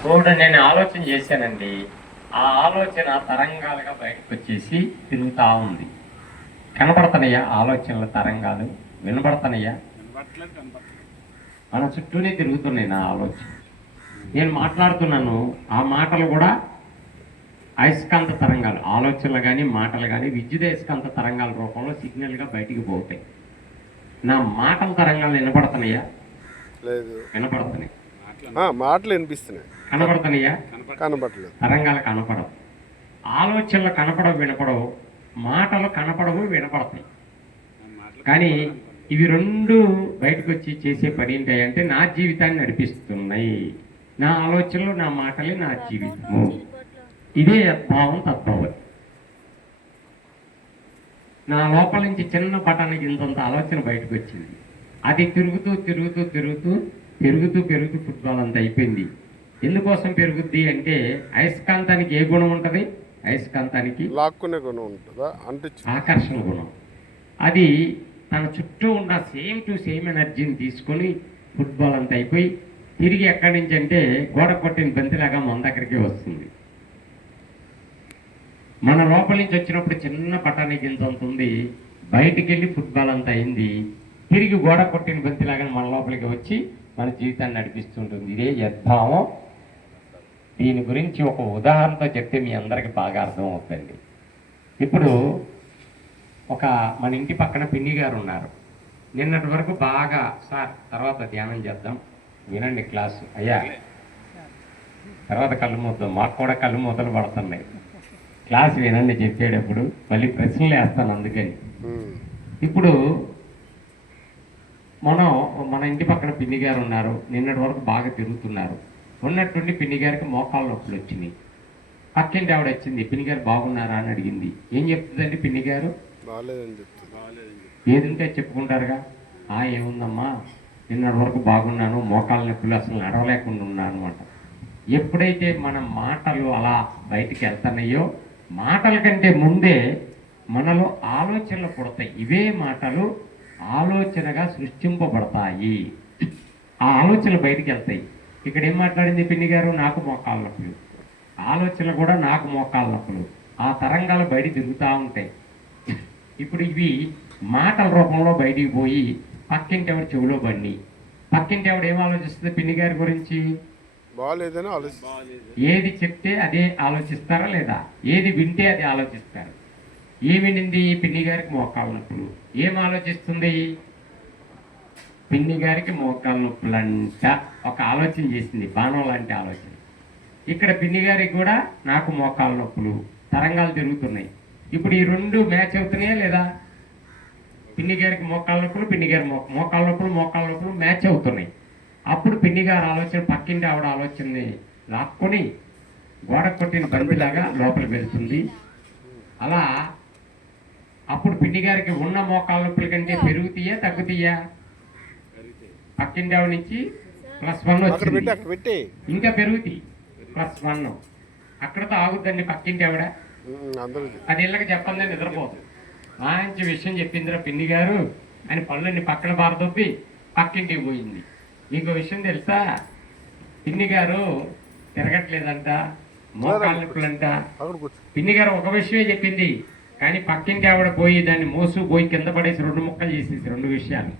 ఇప్పుడు నేను ఆలోచన చేశానండి. ఆ ఆలోచన తరంగాలుగా బయటకు వచ్చేసి తిరుగుతూ ఉంది. కనపడుతున్నాయా ఆలోచనల తరంగాలు? వినపడుతున్నాయా? మన చుట్టూనే తిరుగుతున్నాయి నా ఆలోచన. నేను మాట్లాడుతున్నాను, ఆ మాటలు కూడా అయస్కాంత తరంగాలు, ఆలోచనలు కానీ మాటలు కానీ విద్యుత్ అయస్కాంత తరంగాల రూపంలో సిగ్నల్గా బయటికి పోతాయి. నా మాటల తరంగాలు వినపడుతున్నాయా? లేదు, వినపడుతున్నాయి. మాటలు వినిపిస్తున్నాయి. కనపడుతున్నాయా? కనపడలేదు. తరంగాలు కనపడవు. ఆలోచనలు కనపడవు, వినపడవు. మాటలు కనపడవు, వినపడతాయి. కానీ ఇవి రెండు బయటకు వచ్చి చేసే పని ఏంటంటే నా జీవితాన్ని నడిపిస్తున్నాయి. నా ఆలోచనలు, నా మాటలే నా జీవితము. ఇదే యద్భావం తద్భావం. నా లోపల నుంచి చిన్న పటానికి ఇంతంత ఆలోచన బయటకు వచ్చింది. అది తిరుగుతూ తిరుగుతూ తిరుగుతూ పెరుగుతూ పెరుగుతూ ఫుట్బాల్ అంత అయిపోయింది. ఎందుకోసం పెరుగుద్ది అంటే అయస్కాంతానికి ఏ గుణం ఉంటుంది? అయస్కాంతానికి లాక్కునే గుణం ఉంటుందా? అంటే ఆకర్షణ గుణం. అది తన చుట్టూ ఉన్న సేమ్ టు సేమ్ ఎనర్జీని తీసుకొని ఫుట్బాల్ అంతా అయిపోయి తిరిగి ఎక్కడి నుంచి అంటే గోడ కొట్టిన బంతిలాగా మన దగ్గరికి వస్తుంది. మన లోపల నుంచి వచ్చినప్పుడు చిన్న పటాని గింజ ఉంటుంది, బయటికి వెళ్ళి ఫుట్బాల్ అంతా అయింది, తిరిగి గోడ కొట్టిన బంతిలాగా మన లోపలికి వచ్చి మన జీవితాన్ని నడిపిస్తుంటుంది. ఇదే యద్భావం. దీని గురించి ఒక ఉదాహరణతో చెప్తే మీ అందరికి బాగా అర్థం అవుతుంది. ఇప్పుడు మన ఇంటి పక్కన పిన్ని గారు ఉన్నారు. నిన్నటి వరకు బాగా సార్ తర్వాత ధ్యానం చేద్దాం వినండి క్లాసు అయ్యా, తర్వాత కళ్ళు మూద్దాం, మాకు కూడా కళ్ళు మూతలు పడుతున్నాయి, క్లాస్ వినండి చెప్పేటప్పుడు మళ్ళీ ప్రశ్నలు వేస్తాను అందుకని. ఇప్పుడు మన ఇంటి పక్కన పిన్ని గారు ఉన్నారు. నిన్నటి వరకు బాగా తిరుగుతున్నారు. ఉన్నట్టుండి పిన్ని గారికి మోకాళ్ళ నొప్పులు వచ్చినాయి. పక్కింటి ఆవిడ వచ్చింది, పిన్ని గారు బాగున్నారా అని అడిగింది. ఏం చెప్తుందండి పిన్ని గారు? ఏదుంటే చెప్పుకుంటారుగా. ఏముందమ్మా, నిన్నటి వరకు బాగున్నాను, మోకాళ్ళ నొప్పులు అసలు నడవలేకుండా ఉన్నాను అంట. ఎప్పుడైతే మన మాటలు అలా బయటికి వెళ్తున్నాయో, మాటల కంటే ముందే మనలో ఆలోచనలు పుడతాయి. ఇవే మాటలు ఆలోచనగా సృష్టింపబడతాయి. ఆ ఆలోచనలు బయటికి వెళ్తాయి. ఇక్కడ ఏం మాట్లాడింది పిన్ని గారు? నాకు మోకాళ్ళ నొప్పులు. ఆలోచనలు కూడా నాకు మోకాళ్ళ నొప్పులు. ఆ తరంగాలు బయట తిరుగుతూ ఉంటాయి. ఇప్పుడు ఇవి మాటల రూపంలో బయటికి పోయి పక్కింటి ఆవిడ చెవిలో పడి, పక్కింటి ఆవిడ ఏం ఆలోచిస్తుంది పిన్ని గారి గురించి? ఏది చెప్తే అదే ఆలోచిస్తారా లేదా? ఏది వింటే అది ఆలోచిస్తారు. ఏమి వినింది? పిన్ని గారికి మోకాళ్ళ నొప్పులు. ఏం ఆలోచిస్తుంది? పిన్ని గారికి మోకాళ్ళ నొప్పులంట ఒక ఆలోచన చేసింది, బాణం లాంటి ఆలోచన. ఇక్కడ పిన్ని గారికి కూడా నాకు మోకాళ్ళ నొప్పులు, తరంగాలు తిరుగుతున్నాయి. ఇప్పుడు ఈ రెండు మ్యాచ్ అవుతున్నాయా లేదా? పిన్ని గారికి మోకాళ్ళ నొప్పులు, పిన్ని గారి మోకాళ్ళ నొప్పులు మ్యాచ్ అవుతున్నాయి. అప్పుడు పిన్ని గారి ఆలోచన పక్కింటి ఆవిడ ఆలోచనని లాక్కొని గోడ కొట్టిన బంతిలాగా లోపలికి వెళ్తుంది. అలా అప్పుడు పిన్ని గారికి ఉన్న మోకాళ్ళ నొప్పుల కంటే పెరుగుతాయా తగ్గుతాయా? పక్కింటి ఆవిడ నుంచి +1 వచ్చింది, ఇంకా పెరుగుతాయి +1. అక్కడతో ఆగుద్దండి పక్కింటి ఆవిడ. 10 ఏళ్ళకి చెప్పండి నిద్రపోదు. మంచి విషయం చెప్పిందిరా పిన్ని గారు అని పళ్ళని పక్కన బారదొప్పి పక్కింటికి పోయింది. మీకు విషయం తెలుసా? పిన్ని గారు తిరగట్లేదంట, మోకాళ్ళ నొప్పులంట. పిన్ని గారు ఒక విషయమే చెప్పింది, కానీ పక్కింటి ఆవిడ పోయి దాన్ని పోయి కింద పడేసి 2 ముక్కలు చేసేసి 2 విషయాలు.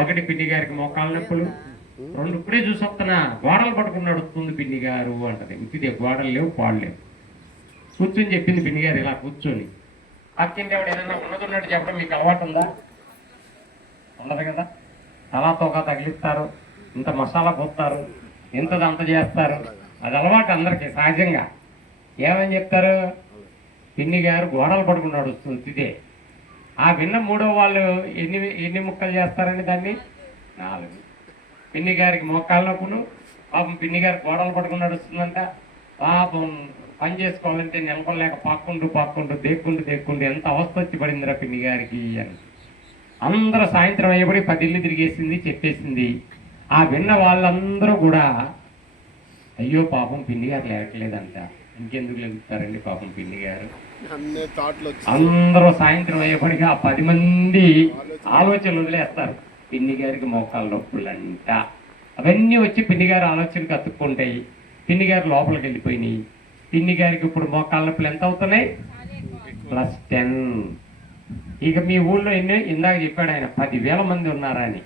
ఒకటి పిన్ని గారికి మోకాళ్ళ నొప్పులు, 2 ఇప్పుడే చూసొస్తున్నా గోడలు పట్టుకుని నడుస్తుంది పిన్ని గారు అంటది. ఇంటిదే గోడలు లేవు, పాడు లేవు. కూర్చొని చెప్పింది పిన్ని గారు ఇలా కూర్చొని. పక్కింటి ఆవిడ ఏదైనా ఉన్నట్టున్నట్టు చెప్పడం మీకు అలవాటు ఉందా? ఉండదు కదా. తలాతోక తగిలిస్తారు, ఇంత మసాలా పోస్తారు, ఇంతదంత చేస్తారు. అది అలవాటు అందరికీ సహజంగా. ఏమని చెప్తారు? పిన్ని గారు గోడలు పడుకుని నడుస్తుంది ఇదే. ఆ విన్న మూడో వాళ్ళు ఎన్ని ముక్కలు చేస్తారని దాన్ని? 4. పిన్ని గారికి మోకాళ్ళ నొప్పులు, పాపం పిన్ని గారు గోడలు పడుకుని నడుస్తుందంట. పాపం పని చేసుకోవాలంటే నిలబడలేక పాక్కుంటూ దేక్కుంటూ ఎంత అవస్థ వచ్చి పడిందిరా పిన్ని గారికి అని. అందరూ సాయంత్రం అయ్యబడి 10 ఇళ్ళు తిరిగేసింది, చెప్పేసింది. ఆ విన్న వాళ్ళందరూ కూడా అయ్యో పాపం పిన్ని గారు లేకలేదంట. ఇంకెందుకు లెగుతారండి పాపం పిన్ని గారు. అందరూ సాయంత్రం అయ్యేపడిగా 10 మంది ఆలోచనలు వదిలేస్తారు. పిన్ని గారికి మోకాళ్ళ నొప్పులంట. అవన్నీ వచ్చి పిన్ని గారి ఆలోచనకు అతుక్కుంటాయి. పిన్ని గారు లోపలికి వెళ్ళిపోయినాయి. పిన్ని గారికి ఇప్పుడు మోకాళ్ళ నొప్పులు ఎంత అవుతున్నాయి? +10. ఇక మీ ఊళ్ళో ఎన్ని, ఇందాక చెప్పాడు ఆయన 10,000 మంది ఉన్నారా అని.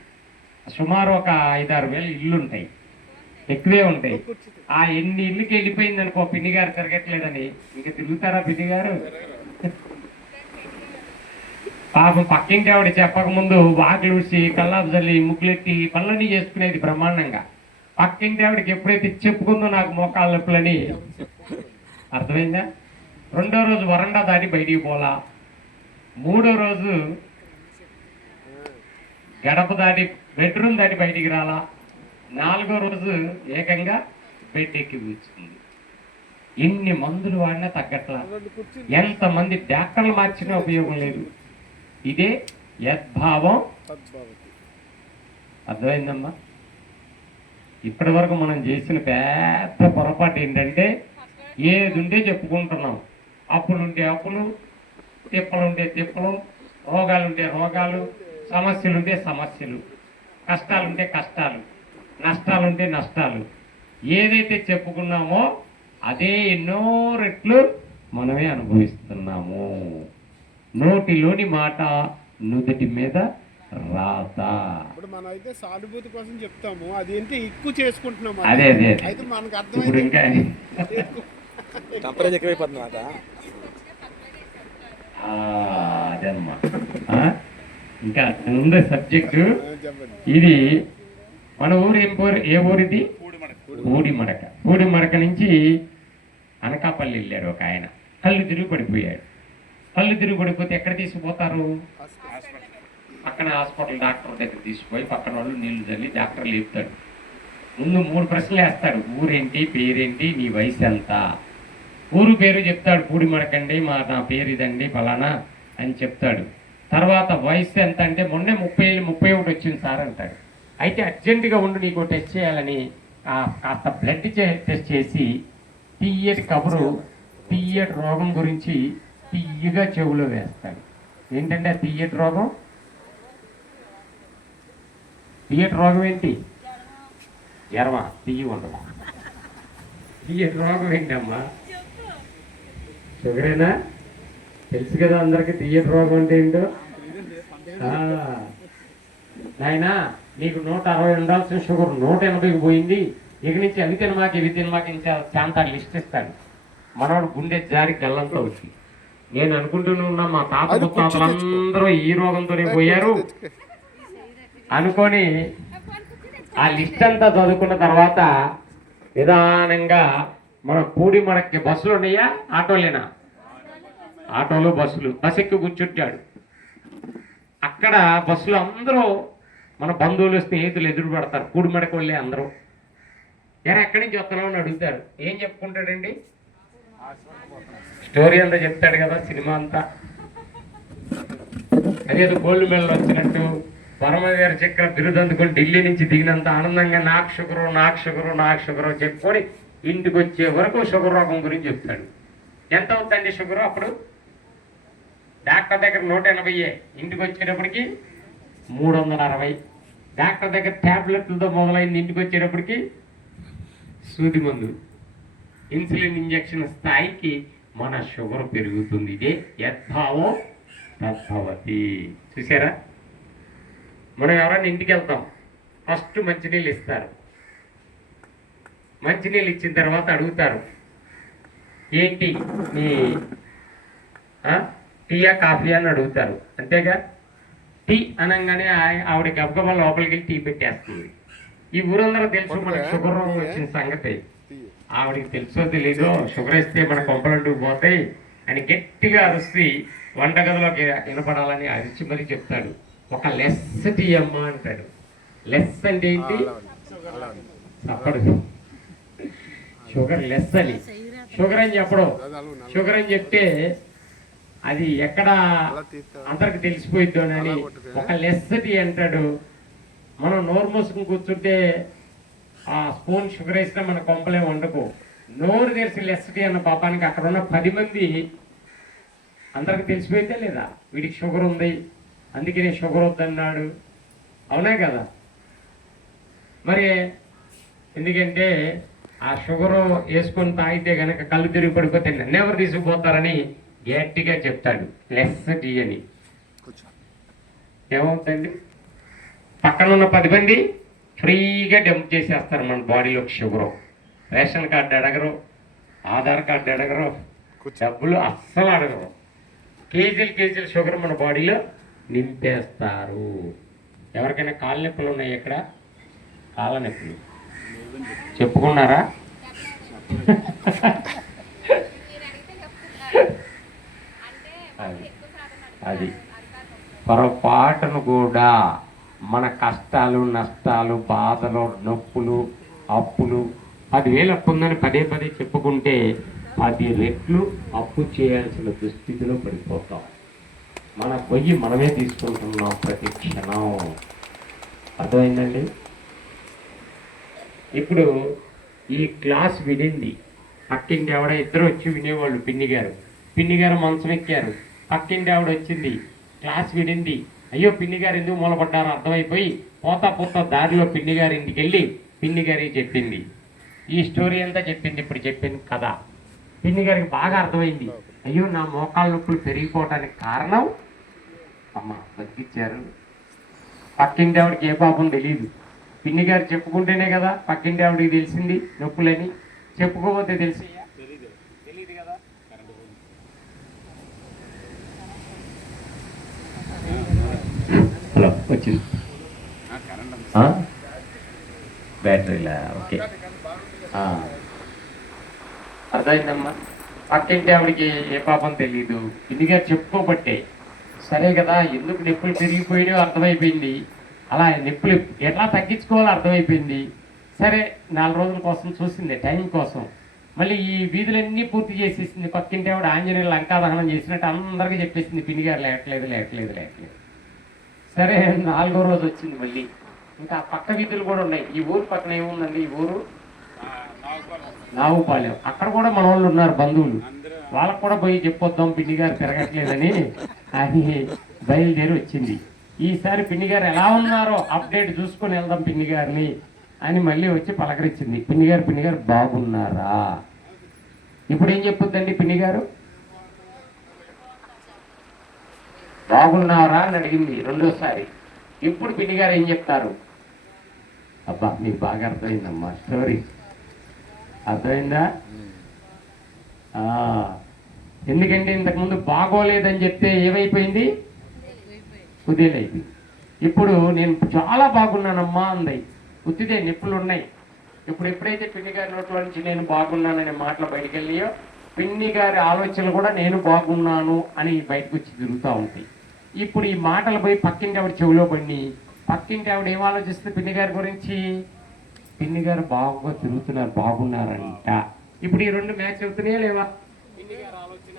సుమారు ఒక 5-6 వేల ఇల్లు ఉంటాయి, ఎక్కువే ఉంటాయి. ఆ ఎన్ని ఇళ్ళకి వెళ్ళిపోయింది అనుకో పిన్ని గారు తిరగట్లేదని, ఇంకా తిరుగుతారా పిన్ని గారు? పాపం పక్కింటి ఆవిడ చెప్పక ముందు వాకిలు ఊడ్చి కల్లాపు చల్లి ముగ్గులెట్టి పనులన్నీ చేసుకునేది బ్రహ్మాండంగా. పక్కింటి ఆవిడకి ఎప్పుడైతే చెప్పుకుందో నాకు మోకాళ్ళ నొప్పులని, అర్థమైందా? రెండో రోజు వరండా దాటి బయటికి పోలా, మూడో రోజు గడప దాటి బెడ్రూమ్ దాటి బయటికి రాలా, నాలుగో రోజు ఏకంగా బెడ్ ఎక్కి కూర్చుంది. ఎన్ని మందులు వాడినా తగ్గట్లా, ఎంతమంది డాక్టర్లు మార్చినా ఉపయోగం లేదు. ఇదే యద్భావం. అర్థమైందమ్మా? ఇప్పటి వరకు మనం చేసిన పెద్ద పొరపాటు ఏంటంటే ఏది ఉంటే చెప్పుకుంటున్నాం. అప్పులుంటే అప్పులు, తిప్పలుంటే తిప్పలు, రోగాలుంటే రోగాలు, సమస్యలుంటే సమస్యలు, కష్టాలుంటే కష్టాలు, నష్టాలుంటే నష్టాలు. ఏదైతే చెప్పుకున్నామో అదే ఎన్నో రెట్లు మనమే అనుభవిస్తున్నాము. నోటిలోని మాట నుదుటి మీద రాత. ఇప్పుడు మనం అయితే సానుభూతి కోసం చెప్తాము, అది ఏంటి ఎక్కువ చేసుకుంటున్నాము. అదే అదే అయితే మనకు ఇప్పుడు ఇంకా టెంపరేచర్ ఎక్కువైపోతుంది కదా. అదమ్మా, ఇంకా ఉంది సబ్జెక్టు. చెప్పండి. ఇది మన ఊరు ఏ ఊరిది? పూడిమడక. పూడిమడక నుంచి అనకాపల్లి వెళ్ళారు ఒక ఆయన. కళ్ళు తిరిగి పడిపోయాడు. కళ్ళు తిరిగి పడిపోతే ఎక్కడ తీసుకుపోతారు? పక్కన హాస్పిటల్ డాక్టర్ దగ్గర తీసుకుపోయి పక్కన వాళ్ళు నీళ్లు చల్లి డాక్టర్ లేపుతాడు. ముందు 3 ప్రశ్నలు వేస్తాడు. ఊరేంటి, పేరేంటి, నీ వయసు ఎంత? ఊరు పేరు చెప్తాడు. పూడిమడకండి, నా పేరు ఇదండి ఫలానా అని చెప్తాడు. తర్వాత వయసు ఎంత అంటే మొన్నే 31 వచ్చింది సార్ అంటాడు. అయితే అర్జెంటుగా ఉండి నీకు టెస్ట్ చేయాలని కాస్త బ్లడ్ టెస్ట్ చేసి తీయటి కబురు, తీయటి రోగం గురించి తీయగా చెవులో వేస్తాడు. ఏంటంటే ఆ తీయటి రోగం? తీయటి రోగం ఏంటి? జ్వరమా? తీయ ఉండదు. తీయటి రోగం ఏంటమ్మా? షుగరేనా? తెలుసు కదా అందరికి తీయటి రోగం అంటే ఏంటో. నాయనా నీకు 160 ఉండాల్సిన షుగర్ 180కి పోయింది, ఇక నుంచి అవి తినమాక ఇవి తినమాక ఇంకా శాంతాలు లిస్ట్ ఇస్తాడు. మనవాడు గుండె జారి గల్లంతో వచ్చి, నేను అనుకుంటూనే మా తాత ముత్తాతలందరూ ఈ రోగంతోనే పోయారు అనుకొని ఆ లిస్ట్ అంతా చదువుకున్న తర్వాత నిదానంగా మన పూడిమడక్కి బస్సులు ఉన్నాయా, ఆటోలేనా? ఆటోలు, బస్సులు. బస్ ఎక్కి కూర్చుంటాడు. అక్కడ బస్సులో అందరూ మన బంధువులు, స్నేహితులు ఎదురు పడతారు. పూడిమడక వాళ్ళే అందరూ. ఎక్కడి నుంచి వస్తున్నావు అని అడుగుతారు. ఏం చెప్పుకుంటాడండి? స్టోరీ అంతా చెప్తాడు కదా, సినిమా అంతా. అదేదో గోల్డ్ మెడల్ వచ్చినట్టు పరమవీర చక్ర బిరుదు అందుకొని ఢిల్లీ నుంచి దిగినంత ఆనందంగా నాకు షుగరు, నాకు షుగరు, నాకు షుగరు చెప్పుకొని ఇంటికి వచ్చే వరకు షుగర్ రోగం గురించి చెప్తాడు. ఎంత అవుతుందండి షుగరు అప్పుడు? డాక్టర్ దగ్గర 180, ఇంటికి వచ్చేటప్పటికి 360. డాక్టర్ దగ్గర ట్యాబ్లెట్లతో మొదలైంది, ఇంటికి వచ్చేటప్పటికి సూది మందు, ఇన్సులిన్ ఇంజక్షన్ స్థాయికి మన షుగర్ పెరుగుతుంది. ఇదే యద్భావం తద్భవతి. చూసారా? మనం ఎవరైనా ఇంటికి వెళ్తాం, ఫస్ట్ మంచినీళ్ళు ఇస్తారు. మంచినీళ్ళు ఇచ్చిన తర్వాత అడుగుతారు, ఏంటి నీ టీయా కాఫీ అని అడుగుతారు. అంతేగా? టీ అనగానే ఆవిడ గబగబా లోపలికి వెళ్ళి టీ పెట్టేస్తుంది. ఈ ఊరందరూ తెలుసు మనకు షుగర్ రోగం వచ్చిన సంగతి. ఆవిడకి తెలుసో తెలీదో షుగర్ ఇస్తే మన కొంపలంటూ పోతాయి అని గట్టిగా అరుసి వంటగదిలోకి వినపడాలని అరిచి మరీ చెప్తాడు. ఒక లెస్ టీ అమ్మా అంటాడు. లెస్ అంటే ఏంటి? తప్పడు. షుగర్ లెస్ అని, షుగర్ అని చెప్పడం. షుగర్ అని చెప్తే అది ఎక్కడ అందరికి తెలిసిపోయిద్దానని ఒక లెస్ టీ అంటాడు. మనం నోరు మూసుకుని కూర్చుంటే ఆ స్పూన్ షుగర్ వేసినా మన కొంపలే వండుకో. నోరు తెరిచి లెస్ టీ అన్న పాపానికి అక్కడ ఉన్న 10 మంది అందరికి తెలిసిపోయిందే లేదా, వీడికి షుగర్ ఉంది అందుకనే షుగర్ వద్దన్నాడు. అవునా కదా? మరి ఎందుకంటే ఆ షుగరు వేసుకొని తాగితే గనక కళ్ళు తిరిగి పడిపోతే నన్నెవరు తీసుకుపోతారని గట్టిగా చెప్తాడు లెస్ టీ అని. ఏమవుతుంది, పక్కన ఉన్న 10 మంది ఫ్రీగా డంప్ చేసేస్తారు మన బాడీలోకి షుగరు. రేషన్ కార్డు అడగరు, ఆధార్ కార్డు అడగరు, డబ్బులు అస్సలు అడగరు. కేజీలు షుగర్ మన బాడీలో నింపేస్తారు. ఎవరికైనా కాళ్ళ నొప్పులు ఉన్నాయి? ఇక్కడ కాళ్ళ నొప్పులు చెప్పుకున్నారా? అది పొరపాటును కూడా మన కష్టాలు, నష్టాలు, బాధలు, నొప్పులు, అప్పులు 10,000 అప్పు ఉందని పదే చెప్పుకుంటే 10 రెట్లు అప్పు చేయాల్సిన దుస్థితిలో పడిపోతాం. మన పొయ్యి మనమే తీసుకుంటున్నాం ప్రతి క్షణం. అర్థమైందండి? ఇప్పుడు ఈ క్లాస్ వినింది, పక్కింటి ఆవిడ ఇద్దరు వచ్చి వినేవాళ్ళు. పిన్ని గారు మంచం ఎక్కారు, పక్కింటి ఆవిడ వచ్చింది, క్లాస్ వినింది. అయ్యో పిన్ని గారు ఎందుకు మూలపడ్డారో అర్థమైపోయి పోతా దారిలో పిన్ని గారి ఇంటికి వెళ్ళి పిన్ని గారికి చెప్పింది. ఈ స్టోరీ అంతా చెప్పింది. ఇప్పుడు చెప్పింది కదా, పిన్ని గారికి బాగా అర్థమైంది. అయ్యో నా మోకాళ్ళ నొప్పులు పెరిగిపోవడానికి కారణం అమ్మ బతికిచ్చారు. పక్కింటి ఆవిడకి ఏ పాపం తెలియదు, పిన్ని గారు చెప్పుకుంటేనే కదా పక్కింటి ఆవిడకి తెలిసింది నొప్పులని. చెప్పుకోకపోతే తెలిసి తెలియదు కదా. హలో, వచ్చింది బ్యాటరీలా? ఓకే, అర్థమైందమ్మా. పక్కింటి ఆవిడకి ఏ పాపం తెలీదు, పిన్ని గారు చెప్పుకోబట్టే సరే కదా. ఎందుకు నొప్పులు పెరిగిపోయినాయో అర్థమైపోయింది, అలా నొప్పులు ఎట్లా తగ్గించుకోవాలో అర్థమైపోయింది. సరే 4 రోజుల కోసం చూసింది, టైం కోసం. మళ్ళీ ఈ వీధులన్నీ పూర్తి చేసేసింది. పక్కింటి ఆవిడ ఆంజనేయులు లంకాదహనం చేసినట్టు అందరికీ చెప్పేసింది, పిన్ని గారు లేట్లేదు. సరే 4వ రోజు వచ్చింది మళ్ళీ. ఇంకా పక్క వీధులు కూడా ఉన్నాయి. ఈ ఊరు పక్కన ఏముందండి, ఈ ఊరు నావుపాలెం. అక్కడ కూడా మన వాళ్ళు ఉన్నారు, బంధువులు. వాళ్ళకు కూడా పోయి చెప్పొద్దాం పిన్ని గారు తిరగట్లేదని అది బయలుదేరి వచ్చింది. ఈసారి పిన్ని గారు ఎలా ఉన్నారో అప్డేట్ చూసుకొని వెళ్దాం పిన్ని గారిని అని మళ్ళీ వచ్చి పలకరించింది. పిన్ని గారు బాగున్నారా? ఇప్పుడు ఏం చెప్పుద్దండి పిన్ని గారు? బాగున్నారా అని అడిగింది రెండోసారి. ఇప్పుడు పిన్ని గారు ఏం చెప్తారు? అబ్బా మీకు బాగా అర్థమైందమ్మా స్టోరీ, అర్థమైందా? ఎందుకంటే ఇంతకుముందు బాగోలేదని చెప్తే ఏమైపోయింది, కుదేలైంది. ఇప్పుడు నేను చాలా బాగున్నానమ్మా అంది, ఉత్తిదే నొప్పులు ఉన్నాయి. ఇప్పుడు ఎప్పుడైతే పిన్ని గారి నోట్లో నుంచి నేను బాగున్నాననే మాటలు బయటకు వెళ్ళియో, పిన్ని గారి ఆలోచనలు కూడా నేను బాగున్నాను అని బయటకు వచ్చి తిరుగుతూ ఉంటాయి. ఇప్పుడు ఈ మాటలు పోయి పక్కింటి ఆవిడ చెవిలో పడి, పక్కింటి ఆవిడ ఏం ఆలోచిస్తుంది పిన్ని గారి గురించి? పిన్ని గారు బాగా తిరుగుతున్నారు, బాగున్నారంట. ఇప్పుడు ఈ 2 మ్యాచ్ అవుతున్నాయా లేవా? పిన్ని గారి ఆలోచన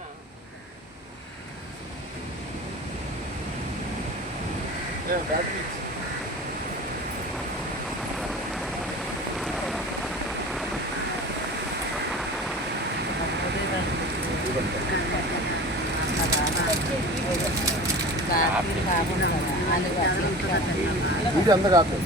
ఇది అందరు కాదు.